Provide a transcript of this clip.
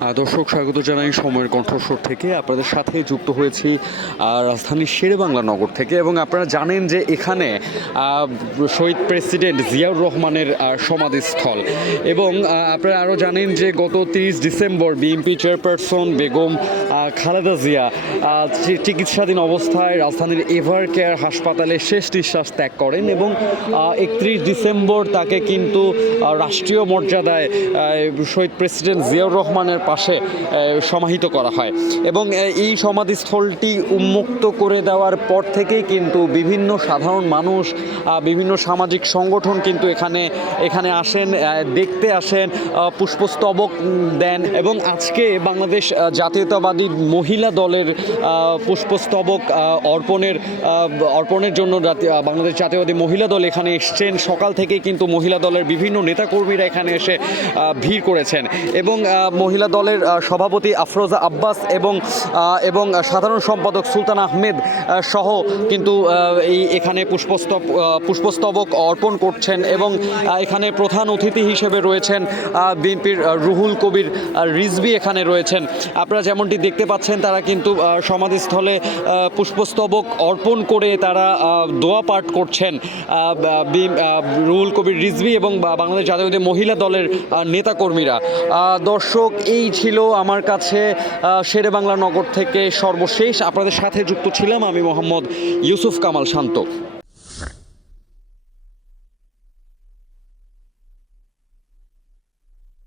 দর্শক স্বাগত জানাই সময়ের কণ্ঠস্বর থেকে। আপনাদের সাথে যুক্ত হয়েছি রাজধানীর শেরেবাংলা নগর থেকে, এবং আপনারা জানেন যে এখানে শহীদ প্রেসিডেন্ট জিয়াউর রহমানের সমাধিস্থল, এবং আপনারা আরও জানেন যে গত 30 December BNP chairperson Begum Khaleda Zia চিকিৎসাধীন অবস্থায় রাজধানীর এভার কেয়ার হাসপাতালে শেষ নিঃশ্বাস ত্যাগ করেন, এবং 31 ডিসেম্বর তাকে কিন্তু রাষ্ট্রীয় মর্যাদায় শহীদ প্রেসিডেন্ট জিয়াউর রহমানের পাশে সমাহিত করা হয়। এবং এই সমাধিস্থলটি উন্মুক্ত করে দেওয়ার পর থেকেই কিন্তু বিভিন্ন সাধারণ মানুষ, বিভিন্ন সামাজিক সংগঠন কিন্তু এখানে আসেন, দেখতে আসেন, পুষ্পস্তবক দেন। এবং আজকে বাংলাদেশ জাতীয়তাবাদী মহিলা দলের পুষ্পস্তবক অর্পণের জন্য বাংলাদেশ জাতীয়তাবাদী মহিলা দল এখানে এসছেন। সকাল থেকেই কিন্তু মহিলা দলের বিভিন্ন নেতাকর্মীরা এখানে এসে ভিড় করেছেন, এবং মহিলা দলের সভাপতি আফরোজা আব্বাস এবং সাধারণ সম্পাদক সুলতান আহমেদ সহ কিন্তু এখানে পুষ্পস্তবক অর্পণ করছেন। এবং এখানে প্রধান অতিথি হিসেবে রয়েছেন বিএনপির রুহুল কবির রিজভী এখানে রয়েছেন। আপনারা যেমনটি দেখতে পাচ্ছেন, তারা কিন্তু সমাধিস্থলে পুষ্পস্তবক অর্পণ করে তারা দোয়া পাঠ করছেন। রুহুল কবির রিজভী এবং বাংলাদেশ জাতীয়তাবাদী মহিলা দলের নেতাকর্মীরা। দর্শক, এই ছিল আমার কাছে শেরেবাংলা নগর থেকে সর্বশেষ। আপনাদের সাথে যুক্ত ছিলাম আমি মোহাম্মদ ইউসুফ কামাল শান্ত।